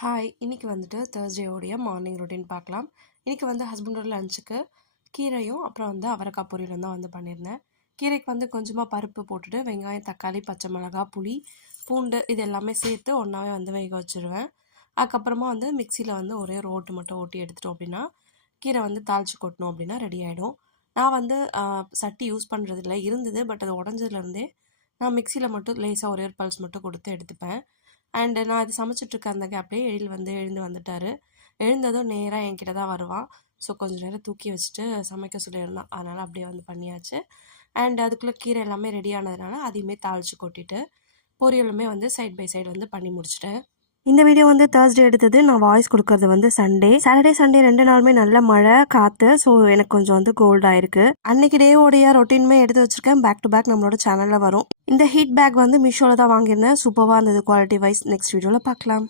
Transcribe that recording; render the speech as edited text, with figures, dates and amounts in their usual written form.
Hi, இன்னைக்கு வந்துட்டு தேர்ஸ்டேவோடைய morning routine பார்க்கலாம். இன்னைக்கு வந்து ஹஸ்பண்டோட லஞ்சுக்கு கீரையும் அப்புறம் வந்து அவரைக்காய் பொரியலும் தான் வந்து பண்ணியிருந்தேன். கீரைக்கு வந்து கொஞ்சமாக பருப்பு போட்டுட்டு வெங்காயம், தக்காளி, பச்சை மிளகாய், புளி, பூண்டு இது எல்லாமே சேர்த்து ஒன்றாவே வந்து வேக வச்சுருவேன். அதுக்கப்புறமா வந்து மிக்சியில் வந்து ஒரே ஒரு ஓட்டு மட்டும் ஓட்டி எடுத்துட்டோம் அப்படின்னா கீரை வந்து தாளிச்சு கொட்டணும் அப்படின்னா ரெடி ஆகிடும். நான் வந்து சட்டி யூஸ் பண்ணுறதில்ல இருந்தது, பட் அது உடஞ்சதுலேருந்தே நான் மிக்சியில் மட்டும் லேசாக ஒரே ஒரு பல்ஸ் மட்டும் கொடுத்து எடுத்துப்பேன். அண்டு நான் இது சமைச்சிட்ருக்க அந்த கேப்லேயே எழில் வந்து எழுந்து வந்துட்டார். எழுந்ததும் நேராக என்கிட்ட தான் வருவான். ஸோ கொஞ்சம் நேரம் தூக்கி வச்சுட்டு சமைக்க சொல்லியிருந்தான். அதனால் அப்படியே வந்து பண்ணியாச்சு. அண்ட் அதுக்குள்ளே கீரை எல்லாமே ரெடி ஆனதுனால அதையுமே தாளித்து கொட்டிட்டு பொரியலுமே வந்து சைட் பை சைடு வந்து பண்ணி முடிச்சிட்டேன். இந்த வீடியோ வந்து தேர்ஸ்டே எடுத்தது. நான் வாய்ஸ் கொடுக்கறது வந்து சண்டே. சாட்டர்டே சண்டே 2 நாளுமே நல்ல மழை காற்று. ஸோ எனக்கு கொஞ்சம் வந்து கோல்ட் ஆயிருக்கு. அன்னைக்கு டேவோடைய ரொட்டீனுமே எடுத்து வச்சிருக்கேன். பேக் டு பேக் நம்மளோட சேனலில் வரும். இந்த ஹீட் பேக் வந்து மீஷோவில் தான் வாங்கியிருந்தேன். சூப்பராக இருந்தது குவாலிட்டி வைஸ். நெக்ஸ்ட் வீடியோவில் பார்க்கலாம்.